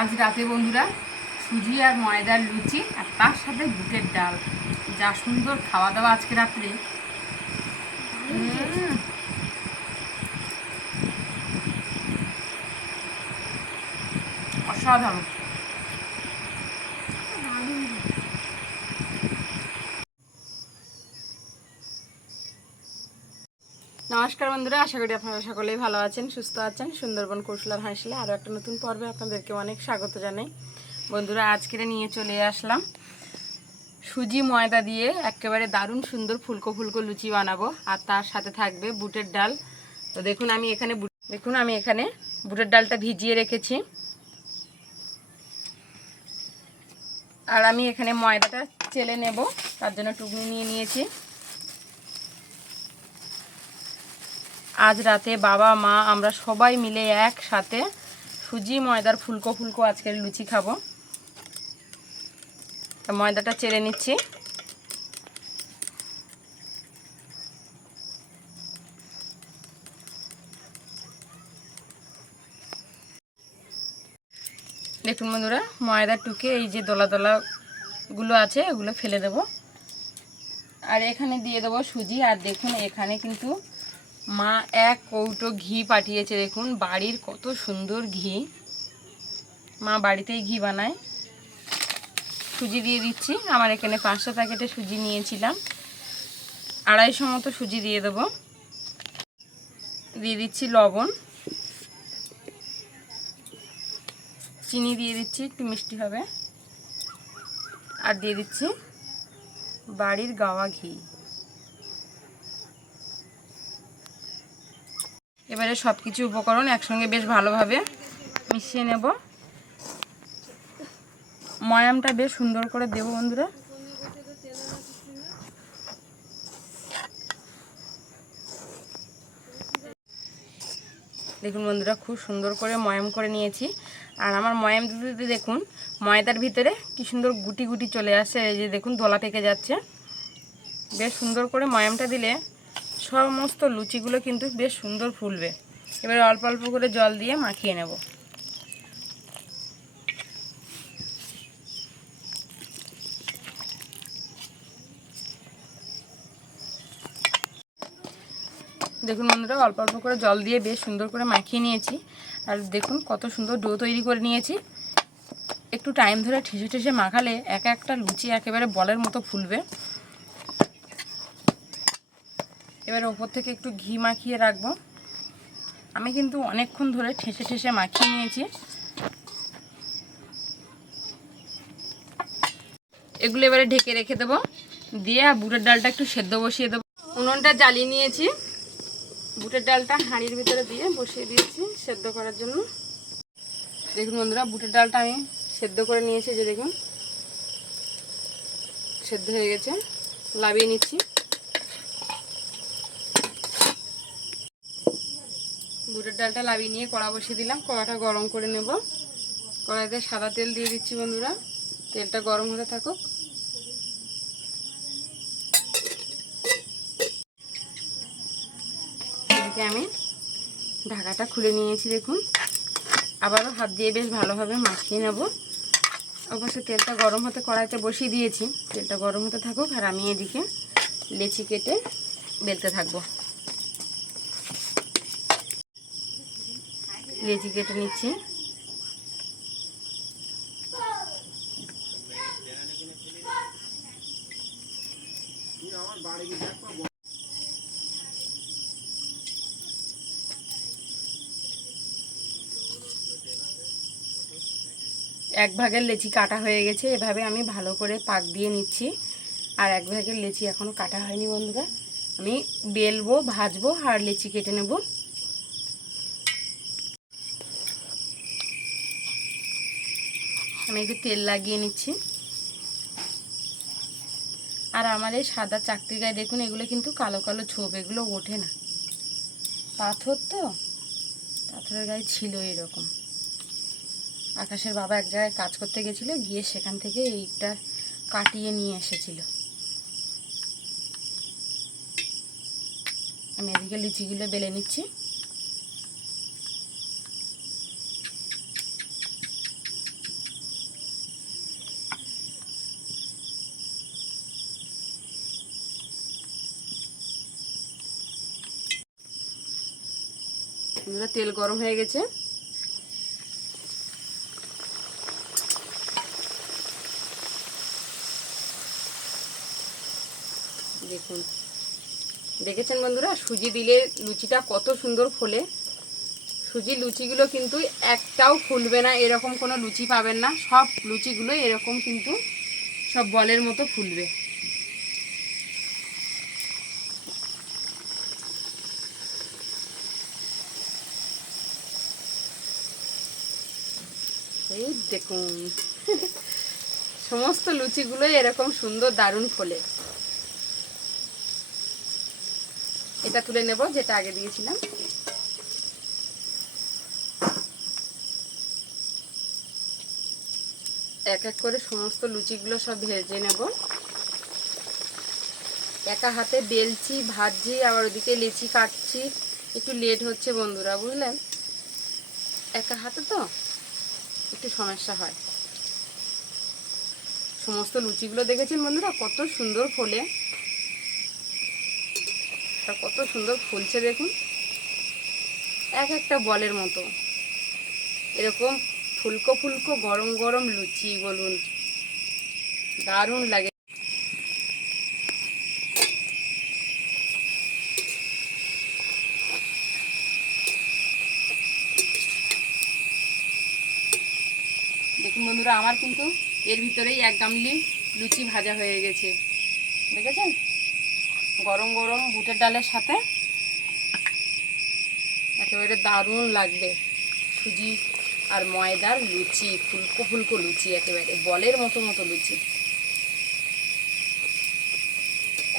আজ রাতে বন্ধুরা সুজি আর ময়দার লুচি আর তার সাথে বুটের ডাল, যা সুন্দর খাওয়া দাওয়া আজকে রাত্রে। অসাধারণ। নমস্কার বন্ধুরা, আশা করি আপনারা সকলেই ভালো আছেন, সুস্থ আছেন। সুন্দরবন কৌশলার হাসলে আরও একটা নতুন পর্বে আপনাদেরকে অনেক স্বাগত জানাই। বন্ধুরা, আজকে নিয়ে চলে আসলাম সুজি ময়দা দিয়ে একেবারে দারুণ সুন্দর ফুলকো ফুলকো লুচি বানাবো, আর তার সাথে থাকবে বুটের ডাল। তো দেখুন আমি এখানে বুটের ডালটা ভিজিয়ে রেখেছি, আর আমি এখানে ময়দাটা চেলে নেব, তার জন্য টুকনি নিয়ে নিয়েছি। আজ রাতে বাবা মা আমরা সবাই মিলে একসাথে সুজি ময়দার ফুলকো ফুলকো আজকের লুচি খাবো। তো ময়দাটা চেলে নিচ্ছি। দেখুন বন্ধুরা, ময়দা টুকে এই যে দলা দলাগুলো আছে ওগুলো ফেলে দেব, আর এখানে দিয়ে দেবো সুজি। আর দেখুন এখানে কিন্তু মা এক কৌটো ঘি পাঠিয়েছে। দেখুন বাড়ির কত সুন্দর ঘি, মা বাড়িতেই ঘি বানায়। সুজি দিয়ে দিচ্ছি। আমার এখানে 500 প্যাকেটে সুজি নিয়েছিলাম, 250 মতো সুজি দিয়ে দেবো। দিয়ে দিচ্ছি লবণ, চিনি দিয়ে দিচ্ছি, একটু মিষ্টি হবে, আর দিয়ে দিচ্ছি বাড়ির গাওয়া ঘি। এবারে সব কিছু উপকরণ একসঙ্গে বেশ ভালোভাবে মিশিয়ে নেব। ময়ামটা বেশ সুন্দর করে দেবো বন্ধুরা। দেখুন বন্ধুরা, খুব সুন্দর করে ময়াম করে নিয়েছি। আর আমার ময়াম দিতে দিতে দেখুন ময়দার ভিতরে কি সুন্দর গুটি গুটি চলে আসছে। এই যে দেখুন দলা পেকে যাচ্ছে। বেশ সুন্দর করে ময়ামটা দিলে সমস্ত লুচিগুলো কিন্তু বেশ সুন্দর ফুলবে। এবারে অল্প অল্প করে জল দিয়ে মাখিয়ে নেব। দেখুন বন্ধুরা, অল্প অল্প করে জল দিয়ে বেশ সুন্দর করে মাখিয়ে নিয়েছি। আর দেখুন কত সুন্দর ডো তৈরি করে নিয়েছি। একটু টাইম ধরে ঠেসে ঠেসে মাখালে এক একটা লুচি একেবারে বলের মতো ফুলবে। এবার ওপর থেকে একটু ঘি মাখিয়ে রাখবো। আমি কিন্তু অনেকক্ষণ ধরে ঠেসে ঠেসে মাখিয়ে নিয়েছি। এগুলো এবারে ঢেকে রেখে দেবো, দিয়ে বুটের ডালটা একটু সেদ্ধ বসিয়ে দেবো। উনুনটা জ্বালিয়ে নিয়েছি, বুটের ডালটা হাঁড়ির ভিতরে দিয়ে বসিয়ে দিয়েছি সেদ্ধ করার জন্য। দেখুন বন্ধুরা, বুটের ডালটা আমি সেদ্ধ করে নিয়েছি। যে দেখুন সেদ্ধ হয়ে গেছে, লাভিয়ে নিচ্ছি। বুটের ডালটা লাভিয়ে নিয়ে কড়া বসিয়ে দিলাম। কড়াটা গরম করে নেব। কড়াইতে সাদা তেল দিয়ে দিচ্ছি বন্ধুরা। তেলটা গরম হতে থাকুক। এদিকে আমি ঢাকাটা খুলে নিয়েছি। দেখুন আবারও হাত দিয়ে বেশ ভালোভাবে মাখিয়ে নেব। অবশ্যই তেলটা গরম হতে কড়াইতে বসিয়ে দিয়েছি। তেলটা গরম হতে থাকুক, আর আমি এদিকে লেচি কেটে বেলতে থাকবো। লেচি কেটে নিচ্ছি। এক ভাগের লেচি কাটা হয়ে গেছে। এভাবে আমি ভালো করে পাক দিয়ে নিচ্ছি। আর এক ভাগের লেচি এখনও কাটা হয়নি বন্ধুরা। আমি বেলবো, ভাজবো, আর লেচি কেটে নেব। আমি একটু তেল লাগিয়ে নিচ্ছি। আর আমার এই সাদা চাকতির গায়ে দেখুন এগুলো কিন্তু কালো কালো ছোপ, এগুলো ওঠে না। পাথর তো, পাথরের গায়ে ছিল এরকম। আকাশের বাবা এক জায়গায় কাজ করতে গেছিলো, গিয়ে সেখান থেকে এইটা কাটিয়ে নিয়ে এসেছিল। আমি এদিকে লিচিগুলো বেলে নিচ্ছি। তেল গরম হয়ে গেছে। দেখুন, দেখেছেন বন্ধুরা, সুজি দিলে লুচিটা কত সুন্দর ফোলে। সুজি লুচিগুলো কিন্তু একটাও ফুলবে না, এরকম কোনো লুচি পাবেন না। সব লুচিগুলো এরকম কিন্তু সব বলের মতো ফুলবে। এই দেখুন সমস্ত লুচিগুলো এরকম সুন্দর দারুণ ফোলে। এটা তুলে নেব যেটা আগে দিয়েছিলাম। এক এক করে সমস্ত লুচিগুলো সব ভেজে নেব। একা হাতে বেলছি, ভাজছি, আবার ওদিকে লেচি কাটছি, একটু লেট হচ্ছে বন্ধুরা, বুঝলেন? একা হাতে তো একটু সমস্যা হয়। সমস্ত লুচিগুলো দেখেছেন বন্ধুরা কত সুন্দর ফোলে, আর কত সুন্দর ফুলছে দেখুন, এক একটা বলের মতো। এরকম ফুলকো ফুলকো গরম গরম লুচি বলুন, দারুণ লাগে। দেখুন বন্ধুরা, আমার কিন্তু এর ভিতরেই 1 গামলি লুচি ভাজা হয়ে গেছে, দেখেছেন? গরম গরম বুটের ডালের সাথে একেবারে দারুণ লাগবে। সুজি আর ময়দার লুচি, ফুলকো ফুলকো লুচি, একেবারে বলের মতো মতো লুচি।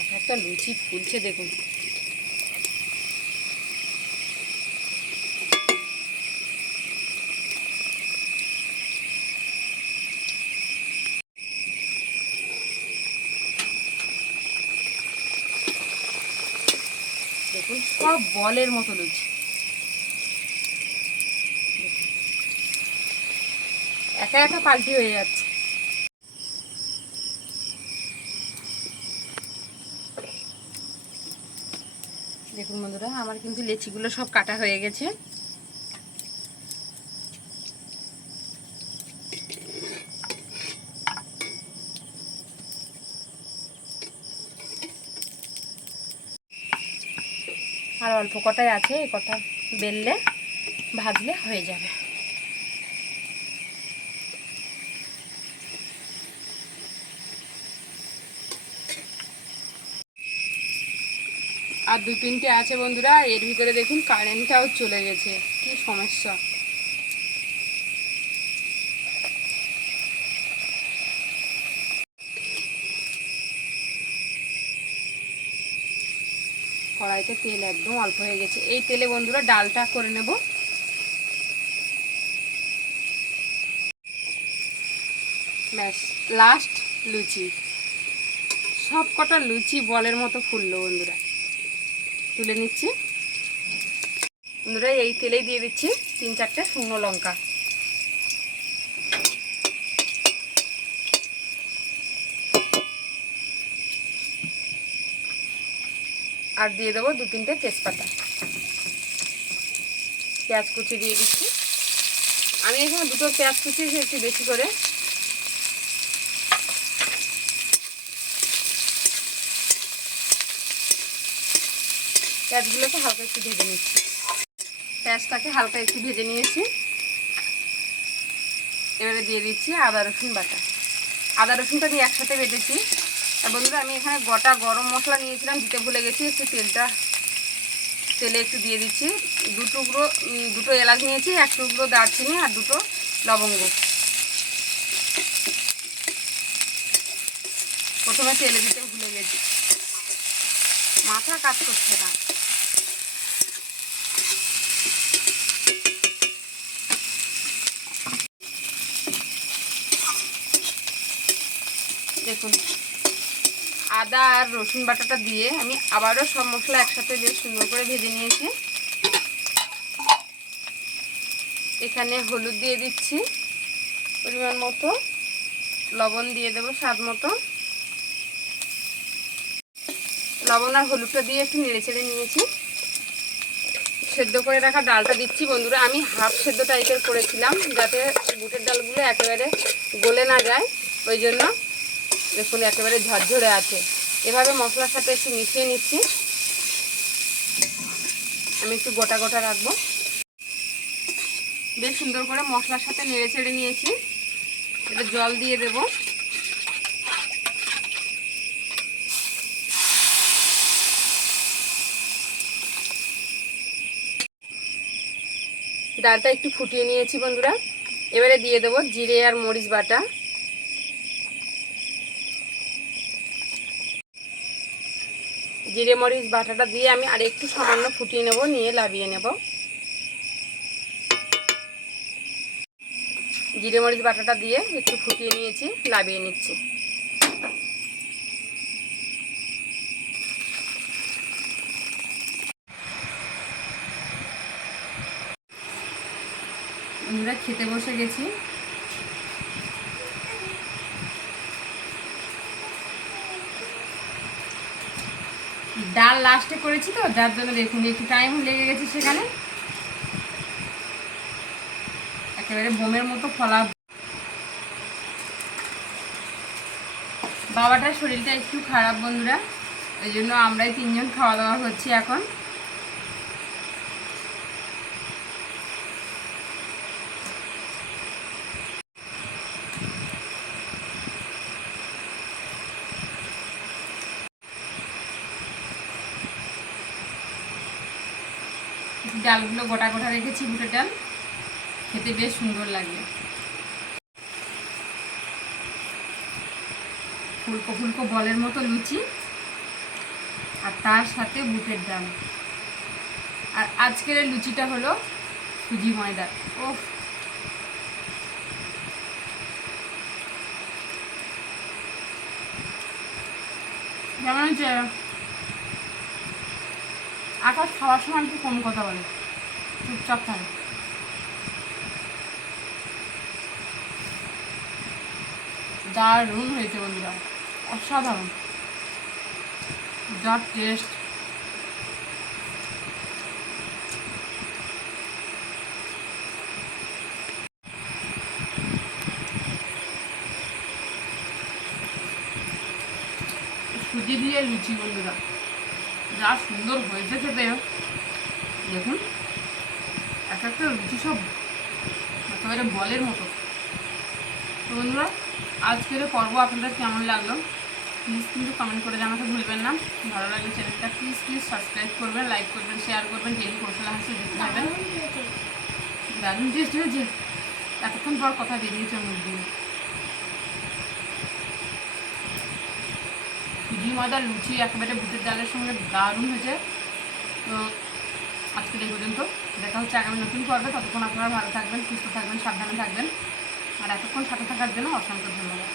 এক একটা লুচি ফুলছে দেখুন। দেখুন সব বলের মতো লুচি, একা একা পাল্টি হয়ে যাচ্ছে। দেখুন বন্ধুরা, আমার কিন্তু লেচিগুলো সব কাটা হয়ে গেছে। আর অল্প কটাই আছে, এই কটা বেললে ভাজলে হয়ে যাবে। আর 2-3টে আছে বন্ধুরা, এর ভিতরে দেখুন কারেন্টটাও চলে গেছে, কি সমস্যা। কড়াইতে তেল একদম অল্প হয়ে গেছে, এই তেলে বন্ধুরা ডালটা করে নেব। ব্যাস, লাস্ট লুচি। সব কটা লুচি বলের মতো ফুললো বন্ধুরা, তুলে নিচ্ছি। বন্ধুরা এই তেলেই দিয়ে দিচ্ছি 3-4টে শুকনো লঙ্কা, আর দিয়ে দেবো 2-3টে তেজপাতা। পেঁয়াজ কুচি দিয়ে দিচ্ছি, আমি এখানে 2টো পেঁয়াজ কুচিয়েছি একটু বেশি করে। পেঁয়াজগুলোকে হালকা একটু ভেজে নিচ্ছি। পেঁয়াজটাকে হালকা একটু ভেজে নিয়েছি। এবারে দিয়ে দিচ্ছি আদা রসুন বাটা। আদা রসুনটা আমি একসাথে বেটেছি। আর বন্ধুরা আমি এখানে গোটা গরম মশলা নিয়েছিলাম, দিতে ভুলে গেছি, একটু তেলে একটু দিয়ে দিচ্ছি। 2 এলাচ নিয়েছি, 1 টুকরো দারচিনি আর 2টো লবঙ্গ। প্রথমে তেলে দিতে ভুলে গেছি, মাথা কাজ করছে না। দেখুন আদা আর রসুন বাটাটা দিয়ে আমি আবারও সব মশলা একসাথে বেশ সুন্দর করে ভেজে নিয়েছি। এখানে হলুদ দিয়ে দিচ্ছি পরিমাণ মতো, লবণ দিয়ে দেবো স্বাদ মতো। লবণ আর হলুদটা দিয়ে একটু নেড়ে চেড়ে নিয়েছি। সেদ্ধ করে রাখা ডালটা দিচ্ছি বন্ধুরা। আমি হাফ সেদ্ধ টাইপের করেছিলাম যাতে বুটের ডালগুলো একেবারে গলে না যায়, ওই জন্য দেখুন একেবারে ঝরঝরে আছে। এভাবে মশলার সাথে একটু মিশিয়ে নিচ্ছি। আমি একটু গোটা গোটা রাখবো। বেশ সুন্দর করে মশলার সাথে নেড়ে চেড়ে নিয়েছি। এটা জল দিয়ে দেব। ডালটা একটু ফুটিয়ে নিয়েছি বন্ধুরা। এবারে দিয়ে দেবো জিরে আর মরিচ বাটা। জিরে মরিচ বাটাটা দিয়ে আমি আর একটু সামান্য ফুটিয়ে নেব, নিয়ে লাবিয়ে নেব। জিরে মরিচ বাটাটা দিয়ে একটু ফুটিয়ে নিয়েছি, লাবিয়ে নিচ্ছি। আমরা খেতে বসে গেছি। ডাল লাস্টে করেছি তো, যার জন্য দেখুন একটু টাইম লেগে গেছে। সেখানে একেবারে বোমের মতো ফলা। বাবাটার শরীরটা একটু খারাপ বন্ধুরা, ওই জন্য আমরাই 3 জন খাওয়া দাওয়া করছি এখন। ডালগুলো গোটা গোটা রেখেছি, বুটের ডাল খেতে বেশ সুন্দর লাগে। ফুলকো ফুলকো বলের মতো লুচি, আর তার সাথে বুটের ডাল। আর আজকের লুচিটা হলো সুজি ময়দার। ওফ, যেমন হচ্ছে আকাশ খাওয়ার সময় একটু কম কথা বলে, চুপচাপ থাকে। দারুণ হয়েছে বন্ধুরা, অসাধারণ, যা টেস্ট। সুজি দিয়ে লুচি বন্ধুরা, যা সুন্দর হয়েছে খেতে। দেখুন এক একটা লুচি সব একেবারে বলের মতো। তো বন্ধুরা, আজকের পর্ব আপনাদের কেমন লাগলো প্লিজ কিন্তু কমেন্ট করে জানাতে ভুলবেন না। ভালো লাগলে চ্যানেলটা প্লিজ সাবস্ক্রাইব করবেন, লাইক করবেন, শেয়ার করবেন। ডেইলি কৌশল হাসি দেখতে থাকবেন। দারুণ টেস্ট হয়েছে, এতক্ষণ পর কথা বেরিয়েছে মুখ দিয়ে। সুজি ময়দার লুচি একেবারে বুটের ডালের সঙ্গে দারুণ হয়েছে। তো আজকের এই পর্যন্ত, দেখা হচ্ছে আগামী নতুন পর্বে। ততক্ষণ আপনারা ভালো থাকবেন, সুস্থ থাকবেন, সাবধানে থাকবেন। আর এতক্ষণ সাথে থাকার জন্য অসংখ্য ধন্যবাদ।